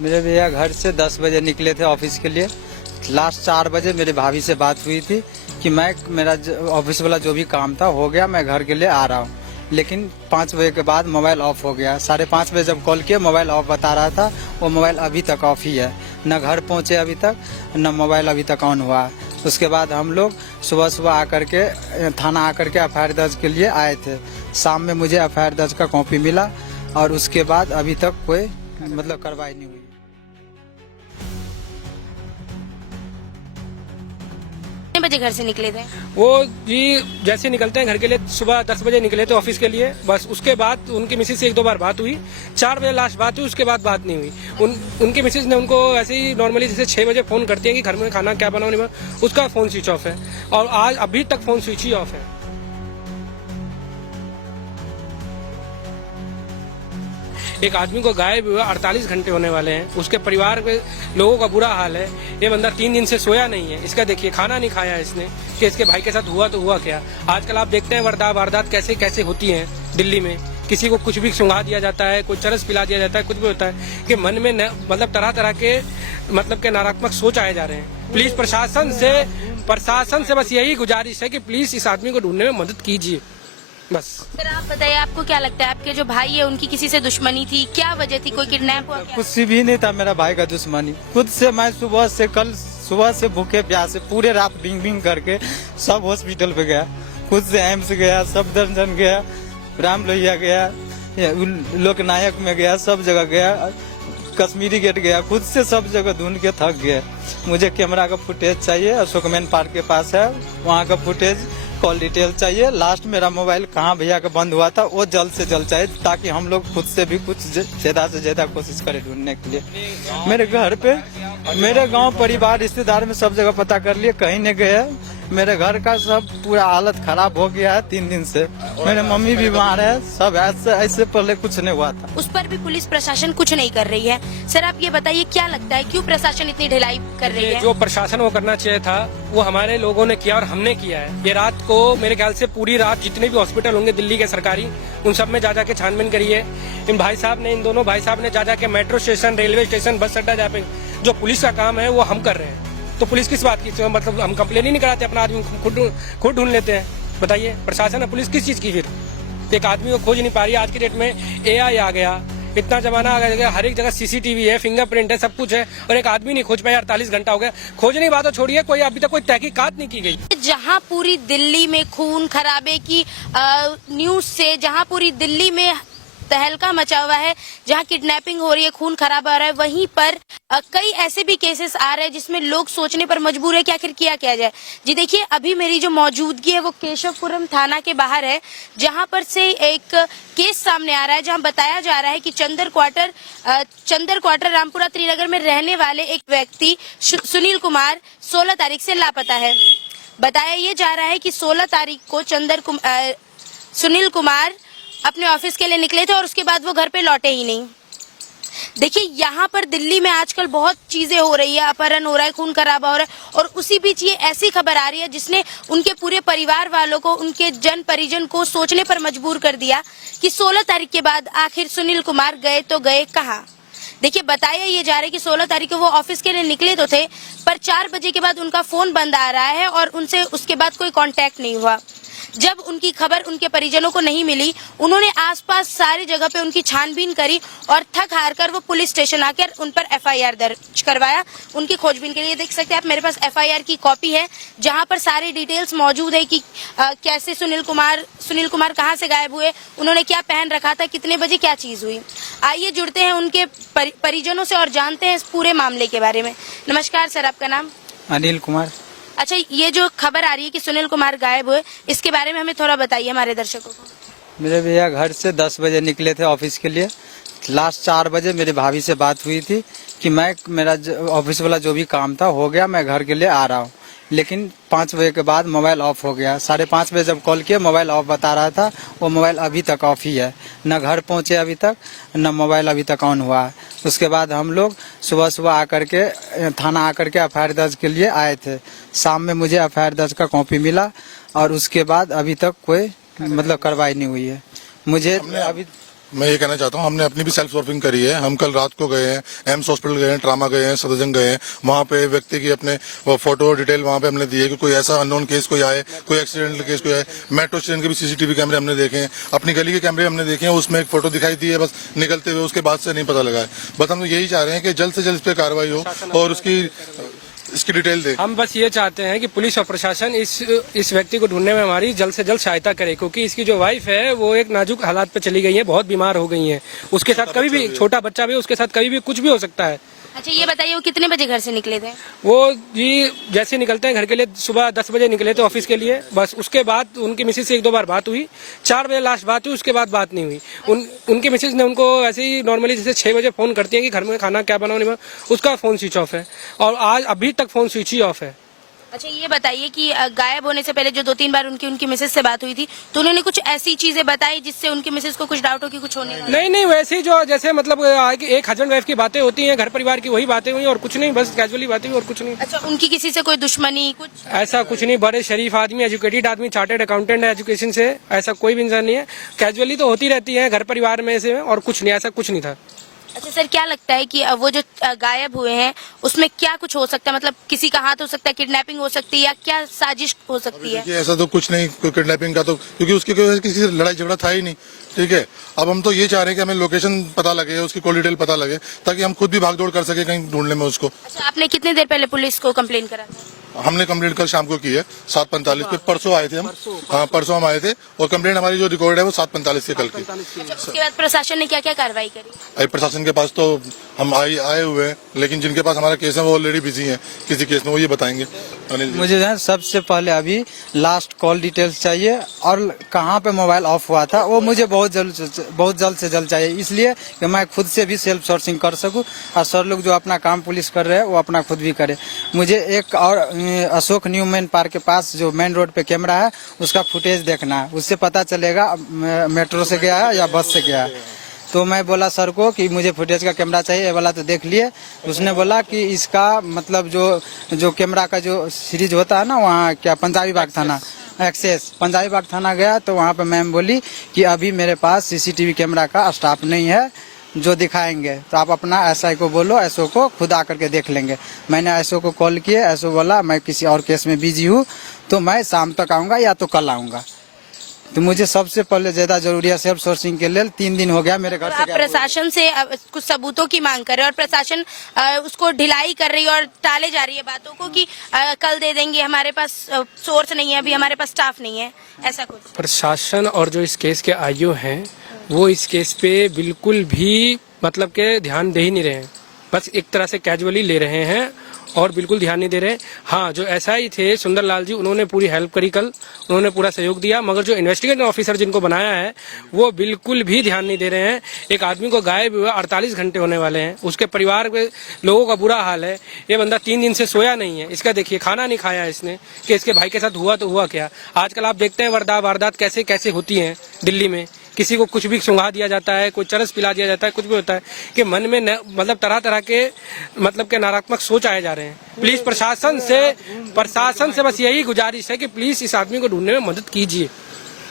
मेरे भैया घर से 10 बजे निकले थे ऑफिस के लिए। लास्ट 4 बजे मेरी भाभी से बात हुई थी कि मेरा ऑफिस वाला जो भी काम था हो गया, मैं घर के लिए आ रहा हूँ। लेकिन 5 बजे के बाद मोबाइल ऑफ हो गया। 5:30 बजे जब कॉल किया मोबाइल ऑफ बता रहा था। वो मोबाइल अभी तक ऑफ ही है, न घर पहुँचे अभी तक, न मोबाइल अभी तक ऑन हुआ। उसके बाद हम लोग सुबह आकर के थाना आकर के एफआईआर दर्ज के लिए आए थे। शाम में मुझे एफआईआर दर्ज का कॉपी मिला और उसके बाद अभी तक कोई कार्रवाई नहीं हुई। कितने बजे घर से निकले थे? वो जी जैसे निकलते हैं घर के लिए सुबह 10 बजे निकले थे ऑफिस के लिए। बस उसके बाद उनकी मिसेज से 1-2 बार बात हुई। 4 बजे लास्ट बात हुई, उसके बाद बात नहीं हुई। उनकी मिसेज ने उनको ऐसे ही नॉर्मली जैसे 6 बजे फोन करती है कि घर में खाना क्या बनाओ नहीं बनाओ, उसका फोन स्विच ऑफ है और आज अभी तक फोन स्विच ही ऑफ है। एक आदमी को गायब हुआ 48 घंटे होने वाले हैं। उसके परिवार के लोगों का बुरा हाल है। ये बंदा 3 दिन से सोया नहीं है। इसका देखिए खाना नहीं खाया इसने कि इसके भाई के साथ हुआ तो हुआ क्या। आजकल आप देखते हैं वारदात कैसे कैसे होती हैं दिल्ली में। किसी को कुछ भी सुंघा दिया जाता है, कोई चरस पिला दिया जाता है, कुछ भी होता है कि मन में मतलब तरह के के नकारात्मक सोच आए जा रहे हैं। प्लीज प्रशासन से बस यही गुजारिश है कि प्लीज इस आदमी को ढूंढने में मदद कीजिए बस। सर आप बताइए, आपको क्या लगता है आपके जो भाई है उनकी किसी से दुश्मनी थी? क्या वजह थी? कोई किडनैप हुआ क्या? कुछ भी नहीं था मेरा भाई का दुश्मनी। खुद से मैं कल सुबह से भूखे प्यासे पूरे रात बिंग करके सब हॉस्पिटल पे गया। खुद से एम्स गया, सब दर्जन गया, राम लोहिया गया, लोकनायक में गया, सब जगह गया, कश्मीरी गेट गया। खुद से सब जगह ढूंढ के थक गया। मुझे कैमरा का फुटेज चाहिए, अशोकमैन पार्क के पास है, वहाँ का फुटेज, कॉल डिटेल चाहिए। लास्ट मेरा मोबाइल कहाँ भैया का बंद हुआ था वो जल्द से जल्द चाहिए, ताकि हम लोग खुद से भी कुछ ज्यादा से ज्यादा कोशिश करें ढूंढने के लिए। मेरे घर पे, मेरे गांव, परिवार, रिश्तेदार में सब जगह पता कर लिए, कहीं नहीं गए। मेरे घर का सब पूरा हालत खराब हो गया है 3 दिन से। मेरे मम्मी भी बीमार है। सब ऐसे पहले कुछ नहीं हुआ था। उस पर भी पुलिस प्रशासन कुछ नहीं कर रही है। सर आप ये बताइए, क्या लगता है क्यों प्रशासन इतनी ढिलाई कर रही है? जो प्रशासन वो करना चाहिए था वो हमारे लोगों ने किया और हमने किया है। ये रात को मेरे ख्याल से पूरी रात जितने भी हॉस्पिटल होंगे दिल्ली के सरकारी, उन सब में जा के छानबीन करी है। इन दोनों भाई साहब ने जा के मेट्रो स्टेशन, रेलवे स्टेशन, बस अड्डा जहाँ पे जो पुलिस का काम है वो हम कर रहे हैं। तो पुलिस किस बात की? मतलब हम कंप्लेन ही नहीं कराते, अपना आदमी खुद ढूंढ लेते हैं। बताइए प्रशासन और पुलिस किस चीज की? फिर एक आदमी को खोज नहीं पा रही। आज की डेट में AI आ गया, इतना जमाना आ गया, हर एक जगह CCTV है, फिंगरप्रिंट है, सब कुछ है और एक आदमी नहीं खोज पाया। 48 घंटा हो गया। खोजने की बात तो छोड़िए, कोई अभी तक कोई तहकीकात नहीं की गई। जहां पूरी दिल्ली में खून खराबे की न्यूज से, जहां पूरी दिल्ली में तहलका मचा हुआ है, जहां किडनैपिंग हो रही है, खून खराबा हो रहा है, वहीं पर कई ऐसे भी केसेस आ रहे हैं जिसमें लोग सोचने पर मजबूर है कि आखिर किया क्या जाए। जी देखिए, अभी मेरी जो मौजूदगी है वो केशवपुरम थाना के बाहर है, जहां पर से एक केस सामने आ रहा है, जहां बताया जा रहा है कि चंदर क्वार्टर रामपुरा त्रिनगर में रहने वाले एक व्यक्ति सुनील कुमार 16 तारीख से लापता है। बताया ये जा रहा है कि 16 तारीख को सुनील कुमार अपने ऑफिस के लिए निकले थे और उसके बाद वो घर पे लौटे ही नहीं। देखिए, यहाँ पर दिल्ली में आजकल बहुत चीजें हो रही है, अपहरण हो रहा है, खून खराबा हो रहा है और उसी बीच ये ऐसी खबर आ रही है जिसने उनके पूरे परिवार वालों को, उनके जन परिजन को सोचने पर मजबूर कर दिया कि 16 तारीख के बाद आखिर सुनील कुमार गए तो गए कहाँ। देखिए, बताया ये जा रहा है कि 16 तारीख को वो ऑफिस के लिए निकले तो थे, पर 4 बजे के बाद उनका फोन बंद आ रहा है और उनसे उसके बाद कोई कांटेक्ट नहीं हुआ। जब उनकी खबर उनके परिजनों को नहीं मिली, उन्होंने आसपास सारी जगह पे उनकी छानबीन करी और थक हार कर वो पुलिस स्टेशन आकर उन पर FIR दर्ज करवाया उनकी खोजबीन के लिए। देख सकते हैं आप, मेरे पास FIR की कॉपी है जहां पर सारी डिटेल्स मौजूद है कि कैसे सुनील कुमार कहां से गायब हुए, उन्होंने क्या पहन रखा था, कितने बजे क्या चीज हुई। आइए जुड़ते हैं उनके परिजनों से और जानते हैं इस पूरे मामले के बारे में। नमस्कार सर, आपका नाम? अनिल कुमार। अच्छा, ये जो खबर आ रही है कि सुनील कुमार गायब हुए, इसके बारे में हमें थोड़ा बताइए हमारे दर्शकों को। मेरे भैया घर से 10 बजे निकले थे ऑफिस के लिए। लास्ट 4 बजे मेरी भाभी से बात हुई थी कि मेरा ऑफिस वाला जो भी काम था हो गया, मैं घर के लिए आ रहा हूँ। लेकिन 5 बजे के बाद मोबाइल ऑफ हो गया। 5:30 बजे जब कॉल किया मोबाइल ऑफ बता रहा था। वो मोबाइल अभी तक ऑफ ही है, न घर पहुँचे अभी तक, न मोबाइल अभी तक ऑन हुआ है। उसके बाद हम लोग सुबह आकर के थाना आकर के एफआईआर दर्ज के लिए आए थे। शाम में मुझे एफआईआर दर्ज का कॉपी मिला और उसके बाद अभी तक कोई कार्रवाई नहीं हुई है। मुझे अभी मैं ये कहना चाहता हूँ, हमने अपनी भी सेल्फ सर्फिंग करी है। हम कल रात को गए हैं, एम्स हॉस्पिटल गए हैं, ट्रामा गए हैं, सदरजंग गए हैं। वहाँ पे व्यक्ति की अपने फोटो डिटेल वहाँ पे हमने दी है कि कोई ऐसा अननोन केस कोई आए, कोई एक्सीडेंटल केस कोई आए। मेट्रो स्टेशन के भी सीसीटीवी कैमरे हमने देखे हैं, अपनी गली के कैमरे हमने देखे हैं, उसमें एक फोटो दिखाई दी है बस निकलते हुए, उसके बाद से नहीं पता लगा है। बस हम यही चाह रहे हैं कि जल्द से जल्द इस पर कार्रवाई हो और इसकी डिटेल दे। हम बस ये चाहते हैं कि पुलिस और प्रशासन इस व्यक्ति को ढूंढने में हमारी जल्द से जल्द सहायता करे, क्योंकि इसकी जो वाइफ है वो एक नाजुक हालात पे चली गई है, बहुत बीमार हो गई है। उसके साथ कभी भी छोटा बच्चा भी, उसके साथ कभी भी कुछ भी हो सकता है। अच्छा ये बताइए वो कितने बजे घर से निकले थे? वो जी जैसे निकलते हैं घर के लिए सुबह 10 बजे निकले थे ऑफिस के लिए। बस उसके बाद उनकी मिसेज से 1-2 बार बात हुई, 4 बजे लास्ट बात हुई, उसके बाद बात नहीं हुई। उनकी मिसेज ने उनको ऐसे ही नॉर्मली जैसे 6 बजे फोन करती है कि घर में खाना क्या बनाओ, उसका फोन स्विच ऑफ है और आज अभी तक फोन स्विच ही ऑफ है। अच्छा ये बताइए कि गायब होने से पहले जो 2-3 बार उनकी मिसेज से बात हुई थी, तो उन्होंने कुछ ऐसी चीजें बताई जिससे उनकी मिसेज को कुछ डाउट हो कि कुछ होने वाला है? नहीं वैसे ही जो जैसे मतलब एक हस्बैंड वाइफ की बातें होती हैं, घर परिवार की वही बातें हुई और कुछ नहीं, बस कैजुअली बातें हुई और कुछ नहीं। अच्छा उनकी किसी से कोई दुश्मनी कुछ? ऐसा कुछ नहीं, बड़े शरीफ आदमी, एजुकेटेड आदमी, चार्टर्ड अकाउंटेंट है एजुकेशन से, ऐसा कोई भी इंसान नहीं है। कैजुअली तो होती रहती है घर परिवार में से, और कुछ नहीं, ऐसा कुछ नहीं था। अच्छा सर क्या लगता है कि वो जो गायब हुए हैं उसमें क्या कुछ हो सकता है? मतलब किसी का हाथ हो सकता है, किडनैपिंग हो सकती है, या क्या साजिश हो सकती है? ऐसा तो कुछ नहीं, कोई किडनैपिंग का तो, क्योंकि उसकी किसी से लड़ाई झगड़ा था ही नहीं। ठीक है, अब हम तो ये चाह रहे हैं कि हमें लोकेशन पता लगे, उसकी कॉल डिटेल पता लगे, ताकि हम खुद भी भागदौड़ कर सके कहीं ढूंढने में उसको। अच्छा आपने कितनी देर पहले पुलिस को कंप्लेन करा? हमने कंप्लेंट कल शाम को की है 7:45 पे। परसों आए थे हम, हाँ परसों हम आए थे, और कंप्लेंट हमारी जो रिकॉर्ड है वो 7:45 से कल की। उसके बाद प्रशासन ने क्या क्या कार्रवाई करी? अभी प्रशासन के पास तो हम आए हुए हैं, लेकिन जिनके पास हमारा केस है वो ऑलरेडी बिजी हैं किसी केस में, वो ये बताएंगे। मुझे जो है सबसे पहले अभी लास्ट कॉल डिटेल्स चाहिए, और कहाँ पे मोबाइल ऑफ हुआ था वो मुझे बहुत जल्द से जल्द चाहिए, इसलिए कि मैं खुद से भी सेल्फ सोर्सिंग कर सकूं, और सर लोग जो अपना काम पुलिस कर रहे हैं वो अपना खुद भी करे। मुझे एक और अशोक न्यू मेन पार्क के पास जो मेन रोड पे कैमरा है उसका फुटेज देखना है, उससे पता चलेगा मेट्रो से गया है या बस से गया है। तो मैं बोला सर को कि मुझे फुटेज का कैमरा चाहिए, ये वाला तो देख लिए। उसने बोला कि इसका मतलब जो कैमरा का जो सीरीज होता है ना, वहाँ क्या पंजाबी बाग थाना एक्सेस, पंजाबी बाग थाना गया तो वहाँ पे मैम बोली कि अभी मेरे पास सीसीटीवी कैमरा का स्टाफ नहीं है जो दिखाएंगे, तो आप अपना एसआई को बोलो, एसओ को खुद आकर के देख लेंगे। मैंने एसओ को कॉल किया, एसओ बोला मैं किसी और केस में बिजी हूँ, तो मैं शाम तक आऊँगा या तो कल आऊँगा। तो मुझे सबसे पहले ज्यादा जरूरी है सेल्फ सोर्सिंग के लिए। 3 दिन हो गया मेरे घर से। आप प्रशासन से कुछ सबूतों की मांग कर रहे हैं और प्रशासन उसको ढिलाई कर रही है और टाले जा रही है बातों को कि कल दे देंगे, हमारे पास सोर्स नहीं है, अभी हमारे पास स्टाफ नहीं है, ऐसा कुछ। प्रशासन और जो इस केस के आईओ हैं वो इस केस पे बिल्कुल भी मतलब के ध्यान दे ही नहीं रहे हैं, बस एक तरह से कैजुअली ले रहे हैं और बिल्कुल ध्यान नहीं दे रहे। हाँ जो एसआई थे सुंदरलाल जी, उन्होंने पूरी हेल्प करी कल, उन्होंने पूरा सहयोग दिया, मगर जो इन्वेस्टिगेटिंग ऑफिसर जिनको बनाया है वो बिल्कुल भी ध्यान नहीं दे रहे हैं। एक आदमी को गायब हुआ 48 घंटे होने वाले हैं, उसके परिवार के लोगों का बुरा हाल है। ये बंदा 3 दिन से सोया नहीं है, इसका देखिए खाना नहीं खाया इसने कि इसके भाई के साथ हुआ तो हुआ क्या। आजकल आप देखते हैं वारदात कैसे कैसे होती है दिल्ली में, किसी को कुछ भी सुंघा दिया जाता है, कोई चरस पिला दिया जाता है, कुछ भी होता है कि मन में मतलब तरह तरह के मतलब के नकारात्मक सोच आए जा रहे हैं। प्लीज प्रशासन से बस यही गुजारिश है कि प्लीज इस आदमी को ढूंढने में मदद कीजिए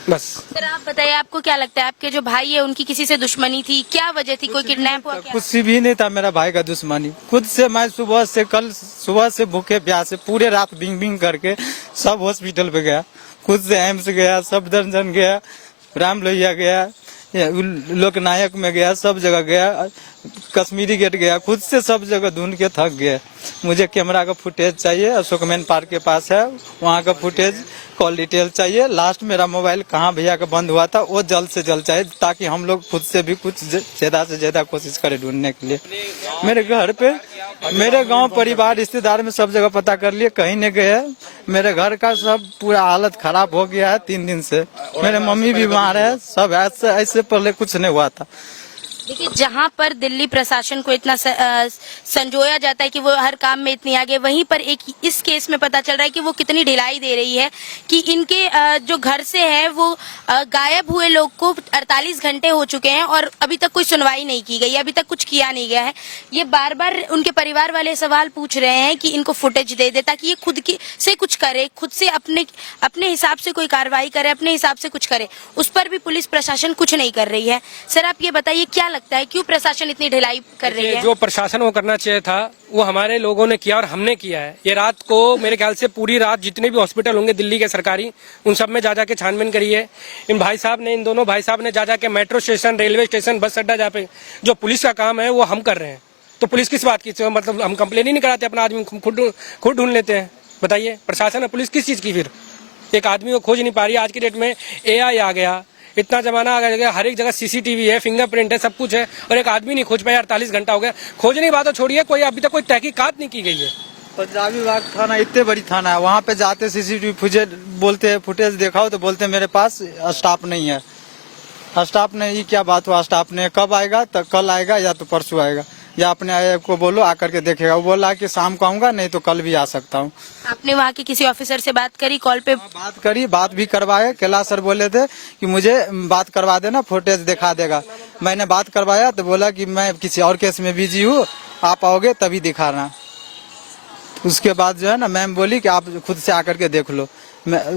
बस। सर आप बताइए, आपको क्या लगता है आपके जो भाई है उनकी किसी से दुश्मनी थी, क्या वजह थी, कोई किडनैप हुआ क्या? कुछ भी नहीं था मेरा भाई का दुश्मनी। खुद से मैं कल सुबह से भूखे प्यासे पूरे रात बिंग बिंग करके सब हॉस्पिटल पे गया, खुद से एम्स गया, सफदरजंग गया, राम लोहिया गया, लोकनायक में गया, सब जगह गया, कश्मीरी गेट गया, खुद से सब जगह ढूंढ के थक गया। मुझे कैमरा का फुटेज चाहिए, अशोक मेन पार्क के पास है वहाँ का फुटेज, कॉल डिटेल चाहिए। लास्ट मेरा मोबाइल कहाँ भैया का बंद हुआ था वो जल्द से जल्द चाहिए, ताकि हम लोग खुद से भी कुछ ज्यादा से ज्यादा कोशिश करें ढूंढने के लिए। मेरे घर पे, मेरे गांव, परिवार, रिश्तेदार में सब जगह पता कर लिए, कहीं नहीं गए। मेरे घर का सब पूरा हालत खराब हो गया है 3 दिन से। मेरे मम्मी बीमार है, सब ऐसे पहले कुछ नहीं हुआ था। देखिए, जहां पर दिल्ली प्रशासन को इतना संजोया जाता है कि वो हर काम में इतनी आगे, वहीं पर एक इस केस में पता चल रहा है कि वो कितनी ढिलाई दे रही है कि इनके जो घर से है वो गायब हुए लोग को 48 घंटे हो चुके हैं और अभी तक कोई सुनवाई नहीं की गई, अभी तक कुछ किया नहीं गया है। ये बार बार उनके परिवार वाले सवाल पूछ रहे हैं कि इनको फुटेज दे दे ताकि ये खुद से कुछ करे, खुद से अपने हिसाब से कोई कार्रवाई करे, अपने हिसाब से कुछ करे। उस पर भी पुलिस प्रशासन कुछ नहीं कर रही है। सर, आप ये बताइए, क्या लगता है क्यों प्रशासन इतनी ढिलाई कर रही है? जो प्रशासन को करना चाहिए था वो हमारे लोगों ने किया और हमने किया है। ये रात को मेरे ख्याल से पूरी रात जितने भी हॉस्पिटल होंगे दिल्ली के सरकारी, उन सब में जा के छानबीन करी है। इन दोनों भाई साहब ने जा के मेट्रो स्टेशन, रेलवे स्टेशन, बस अड्डा, जहाँ पे जो पुलिस का काम है वो हम कर रहे हैं। तो पुलिस किस बात की, मतलब हम कंप्लेन ही नहीं कराते, अपना आदमी खुद ढूंढ लेते हैं। बताइए, प्रशासन और पुलिस किस चीज की? फिर एक आदमी को खोज नहीं पा रही है। आज की डेट में AI आ गया, इतना जमाना आ गया, हर एक जगह CCTV है, फिंगरप्रिंट है, सब कुछ है, और एक आदमी नहीं खोज पाया। 48 घंटा हो गया। खोजने की बात तो छोड़िए, कोई अभी तक कोई तहकीकात नहीं की गई है। पंजाबी बाग थाना इतने बड़ी थाना है, वहाँ पे जाते CCTV फुटेज दिखाओ तो बोलते मेरे पास स्टाफ नहीं है। स्टाफ नहीं, क्या बात हुआ? स्टाफ ने कब आएगा? तो कल आएगा या तो परसों आएगा, या अपने आया को बोलो आकर के देखेगा। वो बोला कि शाम को आऊंगा, नहीं तो कल भी आ सकता हूँ। आपने वहाँ के किसी ऑफिसर से बात करी कॉल पे? बात करी, बात भी करवाए। कैलाश सर बोले थे कि मुझे बात करवा देना, फुटेज दिखा देगा। मैंने बात करवाया तो बोला कि मैं किसी और केस में बिजी हूँ, आप आओगे तभी दिखाना। उसके बाद जो है ना, मैम बोली कि आप खुद से आकर के देख लो।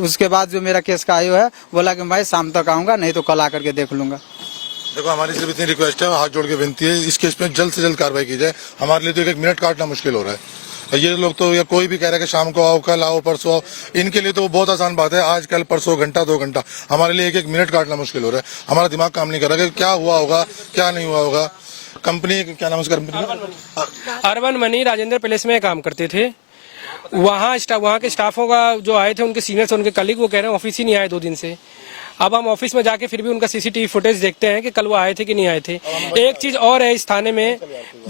उसके बाद जो मेरा केस का आयु है, बोला कि मैं शाम तक आऊंगा, नहीं तो कल आकर के देख लूंगा। देखो, हमारी सिर्फ इतनी रिक्वेस्ट है, हाथ जोड़ के विनती है, इस केस में जल्द से जल्द कार्रवाई की जाए। हमारे लिए तो एक मिनट काटना मुश्किल हो रहा है। ये लोग तो, या कोई भी कह रहा है कि शाम को आओ, कल आओ, परसों आओ, इनके लिए तो बहुत आसान बात है। आज कल परसों, घंटा 2 घंटा, हमारे लिए एक मिनट काटना मुश्किल हो रहा है। हमारा दिमाग काम नहीं कर रहा कि क्या हुआ होगा, क्या नहीं हुआ होगा। कंपनी, क्या नाम है उसका? अर्बन मनी राजेंद्र पैलेस में काम करते थे। वहाँ के स्टाफों का जो आए थे, उनके सीनियर्स, उनके कलीग, वो कह रहे हैं ऑफिस ही नहीं आए 2 दिन से। अब हम ऑफिस में जाके फिर भी उनका CCTV फुटेज देखते हैं कि कल वो आए थे कि नहीं आए थे। एक चीज और है इस थाने में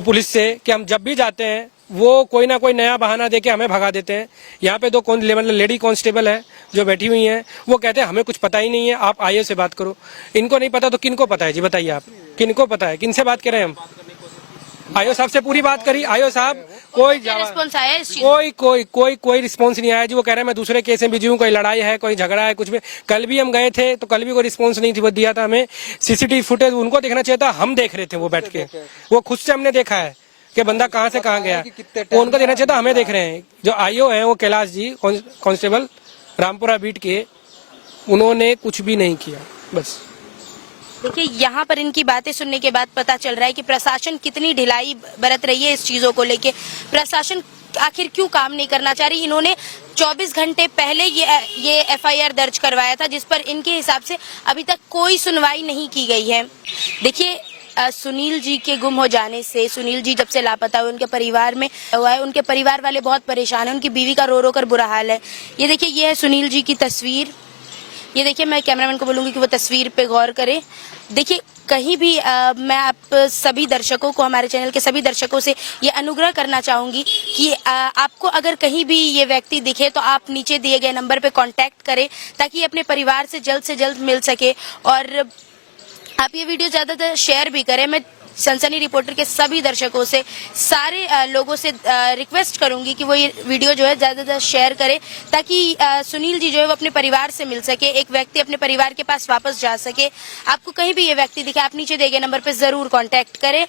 पुलिस से, कि हम जब भी जाते हैं वो कोई ना कोई नया बहाना देके हमें भगा देते हैं। यहाँ पे 2 लेडी कांस्टेबल है जो बैठी हुई हैं, वो कहते हैं हमें कुछ पता ही नहीं है, आप IO से बात करो। इनको नहीं पता तो किनको पता है जी? बताइए आप, किनको पता है? किनसे बात करें हम? IO साहब से पूरी बात करी, IO साहब कोई रिस्पॉन्स आया इस चीज? कोई रिस्पॉन्स नहीं आया जी। वो कह रहे हैं मैं दूसरे केस में बिजी हूँ, कोई लड़ाई है, कोई झगड़ा है, कुछ भी। कल भी हम गए थे तो कल भी कोई रिस्पॉन्स नहीं थी, वो दिया था हमें CCTV फुटेज। उनको देखना चाहिए था, हम देख रहे थे वो बैठ के। वो खुद से हमने देखा है कि बंदा कहाँ से कहाँ गया, वो उनको देखना चाहिए था, हमें देख रहे हैं। जो IO है वो कैलाश जी, कांस्टेबल रामपुरा बीट के, उन्होंने कुछ भी नहीं किया। बस देखिए, यहाँ पर इनकी बातें सुनने के बाद पता चल रहा है कि प्रशासन कितनी ढिलाई बरत रही है इस चीजों को लेके। प्रशासन आखिर क्यों काम नहीं करना चाह रही? इन्होंने 24 घंटे पहले ये FIR दर्ज करवाया था, जिस पर इनके हिसाब से अभी तक कोई सुनवाई नहीं की गई है। देखिए, सुनील जी के गुम हो जाने से, सुनील जी जब से लापता हुए उनके परिवार में हुआ है, उनके परिवार वाले बहुत परेशान हैं। उनकी बीवी का रो रो कर बुरा हाल है। ये देखिए, ये है सुनील जी की तस्वीर। ये देखिए, मैं कैमरामैन को बोलूंगी कि वो तस्वीर पे गौर करे। देखिए, कहीं भी मैं आप सभी दर्शकों को, हमारे चैनल के सभी दर्शकों से ये अनुग्रह करना चाहूंगी कि आपको अगर कहीं भी ये व्यक्ति दिखे तो आप नीचे दिए गए नंबर पे कांटेक्ट करें ताकि अपने परिवार से जल्द मिल सके। और आप ये वीडियो ज्यादातर शेयर भी करें। मैं सनसनी रिपोर्टर के सभी दर्शकों से, सारे लोगों से रिक्वेस्ट करूंगी कि वो ये वीडियो जो है ज्यादातर शेयर करें ताकि सुनील जी जो है वो अपने परिवार से मिल सके, एक व्यक्ति अपने परिवार के पास वापस जा सके। आपको कहीं भी ये व्यक्ति दिखे, आप नीचे दिए गए नंबर पर जरूर कांटेक्ट करें।